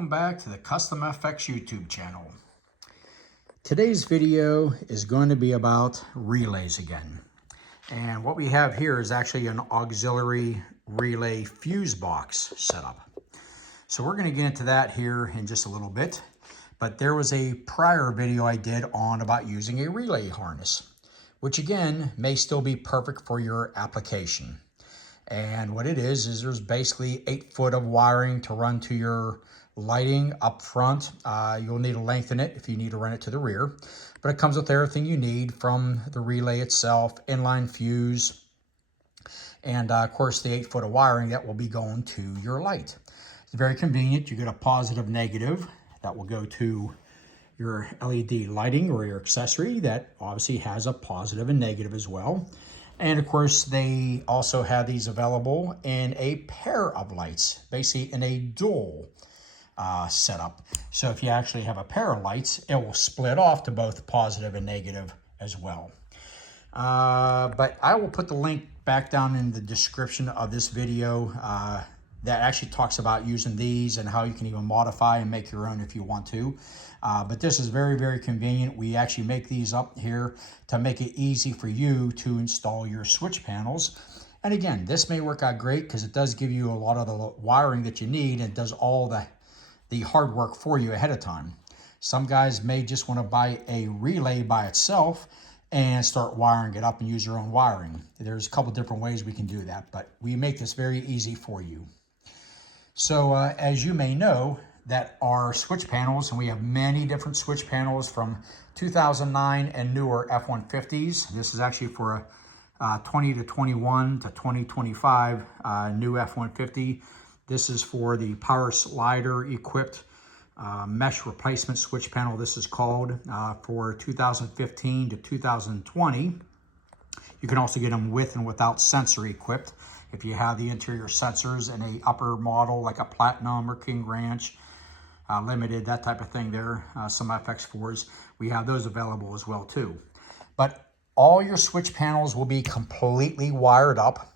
welcome back to the KustomFX YouTube channel. Today's video is going to be about relays again. And what we have here is actually an auxiliary relay fuse box setup. So we're going to get into that here in just a little bit. But there was a prior video I did on about using a relay harness, which again may still be perfect for your application. And what it is there's basically 8 foot of wiring to run to your lighting up front. You'll need to lengthen it if you need to run it to the rear, but it comes with everything you need from the relay itself, inline fuse, and of course the 8 foot of wiring that will be going to your light. It's very convenient. You get a positive negative that will go to your LED lighting or your accessory that obviously has a positive and negative as well. And of course, they also have these available in a pair of lights, basically in a dual setup. So if you actually have a pair of lights, it will split off to both positive and negative as well. But I will put the link back down in the description of this video that actually talks about using these and how you can even modify and make your own if you want to. But this is very, very convenient. We actually make these up here to make it easy for you to install your switch panels. And again, this may work out great because it does give you a lot of the wiring that you need and does all the hard work for you ahead of time. Some guys may just want to buy a relay by itself and start wiring it up and use your own wiring. There's a couple different ways we can do that, but we make this very easy for you. So as you may know, that are switch panels, and we have many different switch panels from 2009 and newer F-150s. This is actually for a 20 to 21 to 2025 new F-150. This is for the power slider equipped mesh replacement switch panel. This is called for 2015 to 2020. You can also get them with and without sensor equipped. If you have the interior sensors in a upper model like a Platinum or King Ranch, Limited, that type of thing there, some FX4s, we have those available as well too. But all your switch panels will be completely wired up.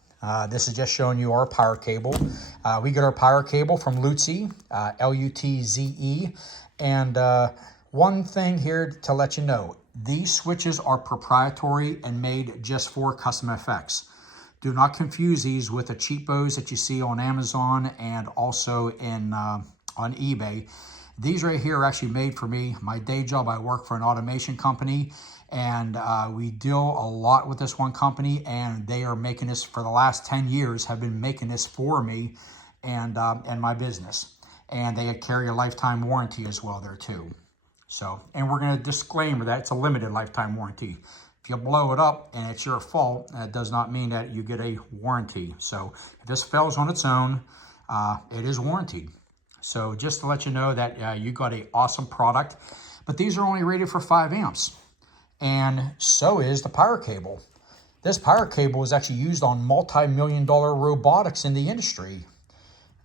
This is just showing you our power cable. We get our power cable from Lutze, L-U-T-Z-E. And one thing here to let you know, these switches are proprietary and made just for KustomFX. Do not confuse these with the cheapos that you see on Amazon and also in on eBay. These right here are actually made for me. My day job, I work for an automation company, and we deal a lot with this one company, and they are making this for the last 10 years, have been making this for me and my business. And they carry a lifetime warranty as well there too. So, and we're gonna disclaimer that it's a limited lifetime warranty. If you blow it up and it's your fault, that does not mean that you get a warranty. So if this fails on its own, it is warranted. So just to let you know that you got an awesome product, but these are only rated for 5 amps. And so is the power cable. This power cable is actually used on multi-million-dollar robotics in the industry.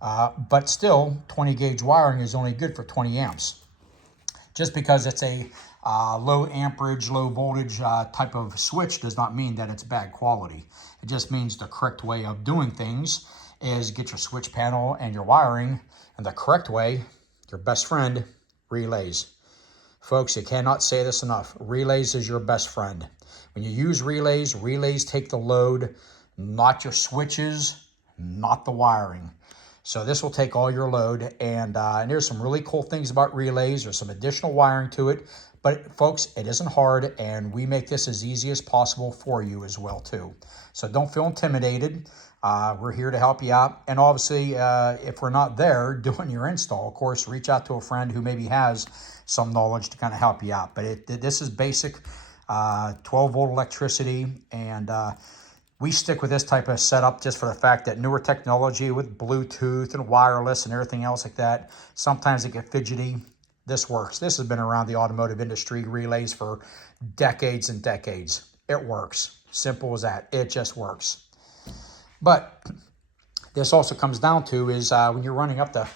But still, 20 gauge wiring is only good for 20 amps. Just because it's a low amperage, low voltage type of switch does not mean that it's bad quality. It just means the correct way of doing things is get your switch panel and your wiring, and the correct way, your best friend, relays. Folks, you cannot say this enough. Relays is your best friend. When you use relays, relays take the load, not your switches, not the wiring. So this will take all your load, and there's some really cool things about relays. There's some additional wiring to it, but folks, it isn't hard, and we make this as easy as possible for you as well too. So don't feel intimidated. We're here to help you out. And obviously, if we're not there doing your install, of course, reach out to a friend who maybe has some knowledge to kind of help you out. But this is basic 12-volt electricity, and we stick with this type of setup just for the fact that newer technology with Bluetooth and wireless and everything else like that, sometimes it gets fidgety. This works. This has been around the automotive industry, relays, for decades and decades. It works. Simple as that. It just works. But this also comes down to is when you're running up to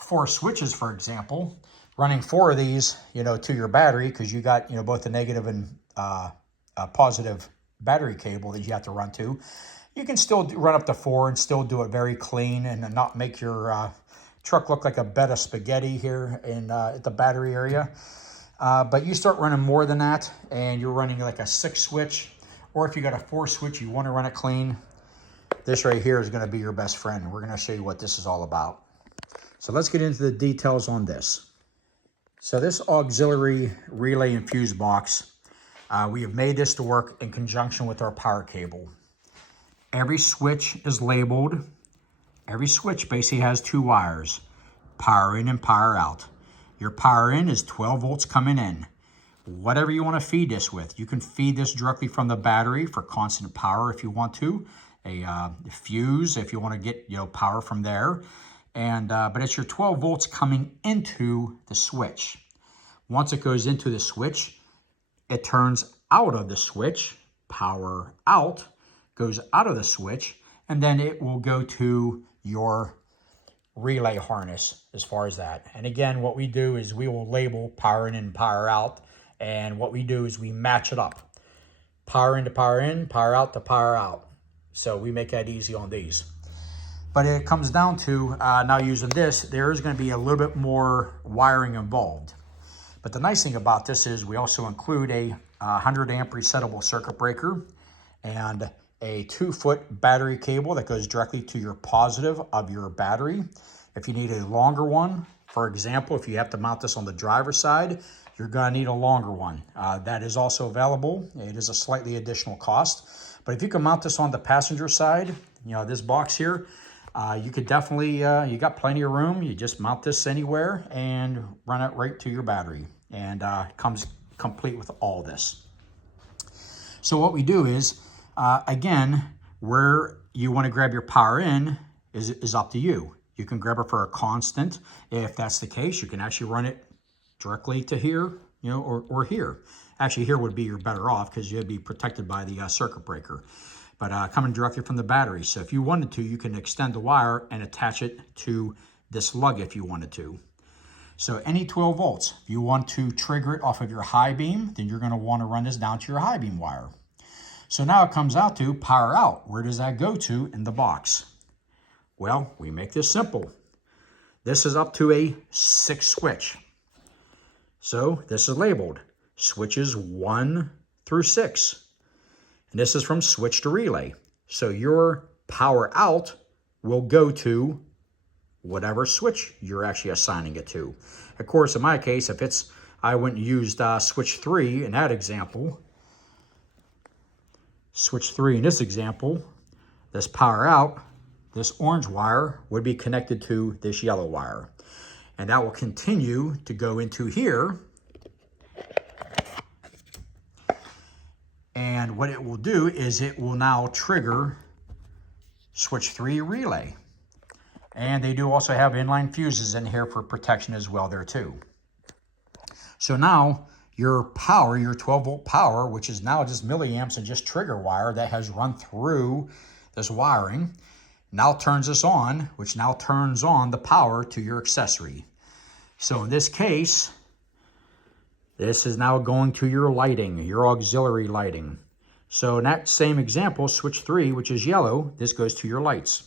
4 switches, for example, running 4 of these, to your battery, because you got, both the negative and positive battery cable that you have to run to. You can still run up to 4 and still do it very clean and not make your Truck looked like a bed of spaghetti here in at the battery area. But you start running more than that, and you're running like a 6 switch, or if you got a 4 switch, you want to run it clean, this right here is going to be your best friend. We're going to show you what this is all about. So let's get into the details on this. So this auxiliary relay and fuse box, we have made this to work in conjunction with our power cable. Every switch is labeled. Every switch basically has 2 wires, power in and power out. Your power in is 12 volts coming in. Whatever you want to feed this with, you can feed this directly from the battery for constant power if you want to. A fuse if you want to get power from there, and but it's your 12 volts coming into the switch. Once it goes into the switch, it turns out of the switch, power out, goes out of the switch, and then it will go to your relay harness as far as that. And again, what we do is we will label power in and power out, and what we do is we match it up. Power in to power in, power out to power out. So we make that easy on these. But it comes down to, now using this, there is going to be a little bit more wiring involved. But the nice thing about this is we also include a 100 amp resettable circuit breaker and a 2-foot battery cable that goes directly to your positive of your battery. If you need a longer one, for example, if you have to mount this on the driver's side, you're going to need a longer one. That is also available. It is a slightly additional cost. But if you can mount this on the passenger side, this box here, you could definitely, you got plenty of room. You just mount this anywhere and run it right to your battery. And it comes complete with all this. So what we do is, again, where you want to grab your power in is up to you. You can grab it for a constant. If that's the case, you can actually run it directly to here, or here. Actually, here would be your better off because you'd be protected by the circuit breaker. But coming directly from the battery. So if you wanted to, you can extend the wire and attach it to this lug if you wanted to. So any 12 volts, if you want to trigger it off of your high beam, then you're going to want to run this down to your high beam wire. So now it comes out to power out. Where does that go to in the box? Well, we make this simple. This is up to a 6 switch. So this is labeled switches 1 through 6. And this is from switch to relay. So your power out will go to whatever switch you're actually assigning it to. Of course, in my case, if it's, I went and used switch 3 in that example. Switch 3 in this example, this power out, this orange wire would be connected to this yellow wire. And that will continue to go into here. And what it will do is it will now trigger switch 3 relay. And they do also have inline fuses in here for protection as well there too. So now your power, your 12 volt power, which is now just milliamps and just trigger wire that has run through this wiring, now turns this on, which now turns on the power to your accessory. So in this case, this is now going to your lighting, your auxiliary lighting. So in that same example, switch 3, which is yellow, this goes to your lights.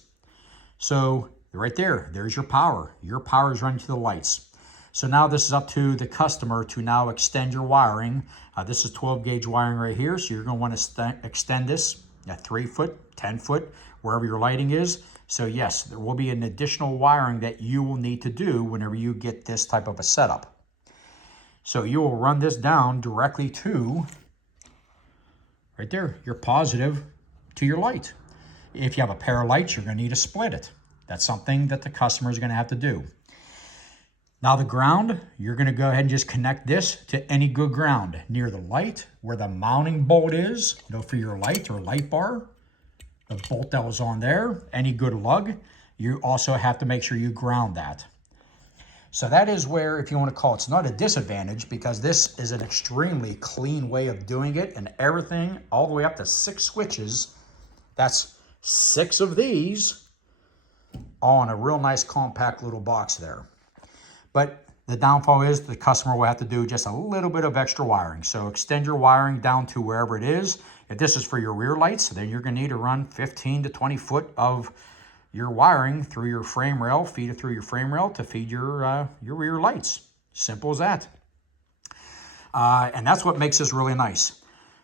So right there, there's your power. Your power is running to the lights. So now this is up to the customer to now extend your wiring. This is 12 gauge wiring right here. So you're going to want to extend this at 3 foot, 10 foot, wherever your lighting is. So yes, there will be an additional wiring that you will need to do whenever you get this type of a setup. So you will run this down directly to, right there, your positive to your light. If you have a pair of lights, you're going to need to split it. That's something that the customer is going to have to do. Now the ground, you're going to go ahead and just connect this to any good ground near the light, where the mounting bolt is, for your light or light bar. The bolt that was on there, any good lug, you also have to make sure you ground that. So that is where, if you want to call it, it's not a disadvantage, because this is an extremely clean way of doing it, and everything all the way up to 6 switches. That's 6 of these all in a real nice compact little box there. But the downfall is the customer will have to do just a little bit of extra wiring. So extend your wiring down to wherever it is. If this is for your rear lights, then you're going to need to run 15 to 20 foot of your wiring through your frame rail, feed it through your frame rail to feed your rear lights. Simple as that. And that's what makes this really nice.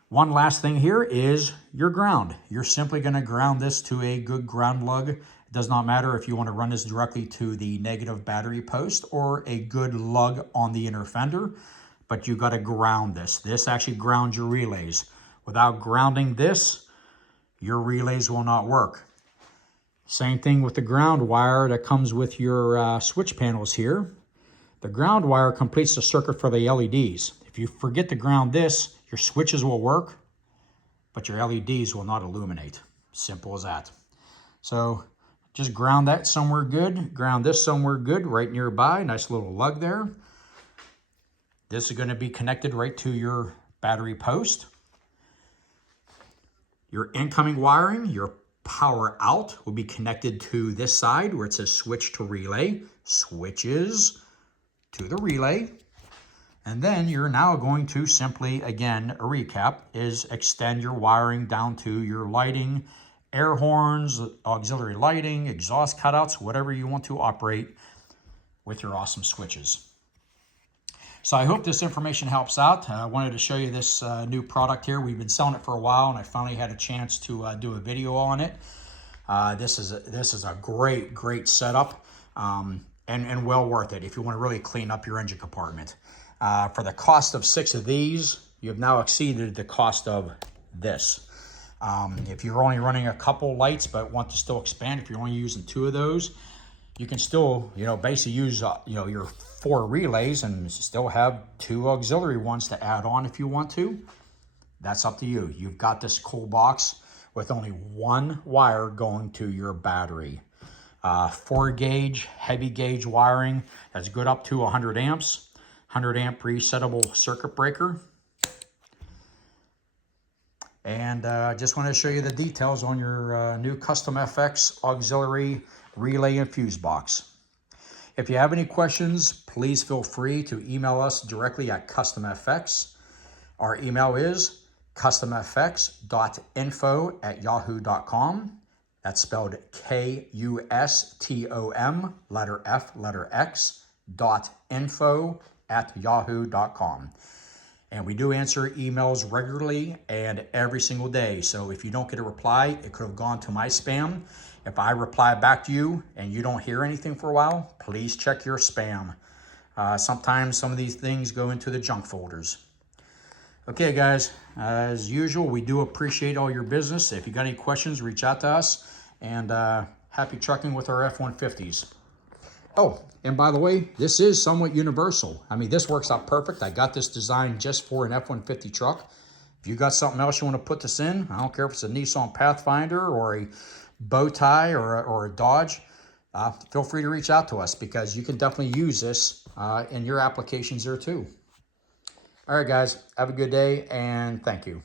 One last thing here is your ground. You're simply going to ground this to a good ground lug. It does not matter if you want to run this directly to the negative battery post or a good lug on the inner fender, but you got to ground this. This actually grounds your relays. Without grounding this, your relays will not work. Same thing with the ground wire that comes with your switch panels here. The ground wire completes the circuit for the LEDs. If you forget to ground this, your switches will work, but your LEDs will not illuminate. Simple as that. So just ground that somewhere good. Ground this somewhere good, right nearby. Nice little lug there. This is going to be connected right to your battery post. Your incoming wiring, your power out will be connected to this side where it says switch to relay. Switches to the relay. And then you're now going to simply, again, a recap, is extend your wiring down to your lighting, air horns, auxiliary lighting, exhaust cutouts, whatever you want to operate with your awesome switches. So I hope this information helps out. I wanted to show you this new product here. We've been selling it for a while, and I finally had a chance to do a video on it. This is a great setup, and well worth it if you want to really clean up your engine compartment. For the cost of 6 of these, you've now exceeded the cost of this. If you're only running a couple lights but want to still expand, if you're only using 2 of those, you can still, basically use, your 4 relays and still have 2 auxiliary ones to add on if you want to. That's up to you. You've got this cool box with only 1 wire going to your battery. 4 gauge, heavy gauge wiring that's good up to 100 amps. 100 amp resettable circuit breaker. And just want to show you the details on your new KustomFX auxiliary relay and fuse box. If you have any questions, please feel free to email us directly at KustomFX. Our email is kustomfx.info@yahoo.com. That's spelled KUSTOM, letter F, letter X, .info@yahoo.com. And we do answer emails regularly and every single day. So if you don't get a reply, it could have gone to my spam. If I reply back to you and you don't hear anything for a while, please check your spam. Sometimes some of these things go into the junk folders. Okay, guys, as usual, we do appreciate all your business. If you got any questions, reach out to us. And happy trucking with our F-150s. Oh, and by the way, this is somewhat universal. I mean, this works out perfect. I got this designed just for an F-150 truck. If you got something else you want to put this in, I don't care if it's a Nissan Pathfinder or a bow tie or a Dodge, feel free to reach out to us because you can definitely use this in your applications there too. All right, guys, have a good day and thank you.